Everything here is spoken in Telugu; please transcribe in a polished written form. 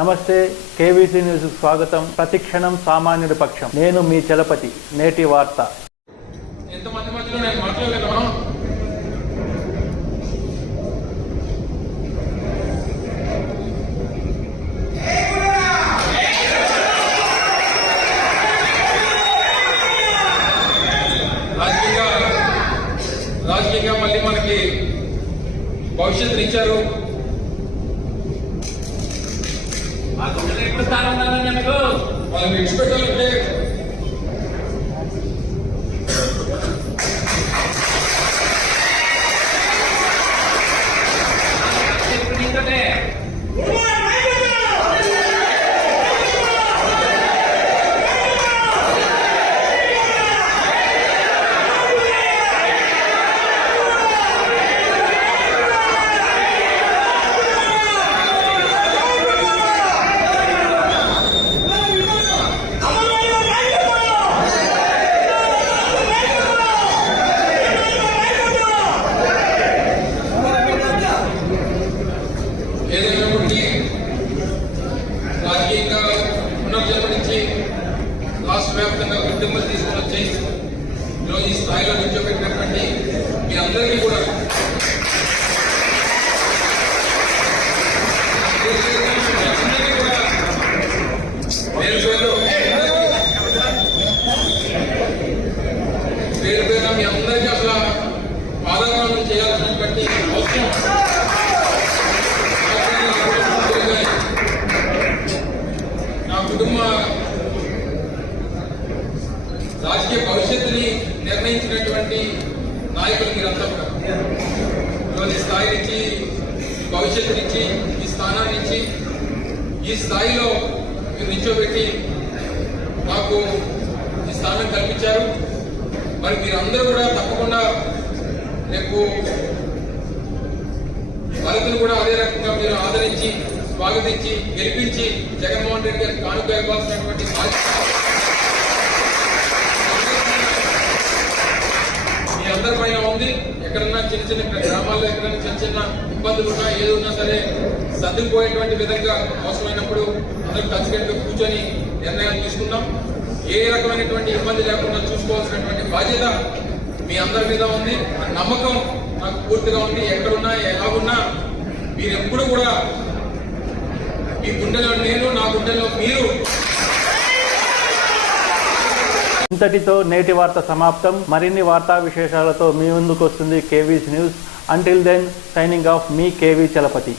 నమస్తే, కేవీసీ న్యూస్ స్వాగతం. ప్రతిక్షణం సామాన్యుడి పక్షం. నేను మీ చలపతి. నేటి వార్త. ఎంతమంది మధ్యలో నేను మాట్లాడలేను. రాజకీయంగా మళ్ళీ మనకి భవిష్యత్తుని ఇచ్చారు. వాళ్ళని విడిచిపెట్టాలంటే ఏదైనప్పటికీ రాజకీయంగా పునర్జన్మనిచ్చి రాష్ట్ర వ్యాప్తంగా గుర్తింపులు తీసుకుని వచ్చి ఈరోజు ఈ స్థాయిలో నిల్చోబెట్టినటువంటి మీ అందరికీ కూడా పేరు పేరున మీ అందరికీ అసలు పాదగ్రహణం చేయాల్సినటువంటి అవసరం నా కుటుంబ రాజకీయ భవిష్యత్తుని నిర్ణయించినటువంటి నాయకులు మీరంతా కూడా ఈరోజు ఈ స్థాయి నుంచి భవిష్యత్తునిచ్చి ఈ స్థానాన్ని ఇచ్చి ఈ స్థాయిలో మీరు నిల్చోబెట్టి నాకు ఈ స్థానం కల్పించారు. మరి మీరందరూ కూడా తప్పకుండా రేపు భరత్ను కూడా అదే రకంగా మీరు ఆదరించి స్వాగతించి గెలిపించి జగన్మోహన్ రెడ్డి గారికి కానుక ఇవ్వాల్సినటువంటి బాధ్యత మీ అందరి పైన ఉంది. ఎక్కడన్నా చిన్న చిన్న గ్రామాల్లో ఎక్కడన్నా చిన్న చిన్న ఇబ్బందులు ఉన్నా ఏది ఉన్నా సరే సర్దుకుపోయేటువంటి విధంగా అవసరమైనప్పుడు అందరూ కలిసికట్టుగా కూర్చొని నిర్ణయాలు తీసుకుందాం. ఏ రకమైనటువంటి ఇబ్బంది లేకుండా చూసుకోవాల్సినటువంటి బాధ్యత మీ అందరి మీద ఉంది. ఆ నమ్మకం నాకు పూర్తిగా ఉంది. ఎక్కడున్నా ఎలా ఉన్నా మీరెప్పుడు కూడా మీ గుండెలో నేను, నా గుండెలో మీరు. ఇంతటితో నేటి వార్త సమాప్తం. మరిన్ని వార్తా విశేషాలతో మీ ముందుకు వస్తుంది KVC news. Until then, signing off, మీ కేవీ చలపతి.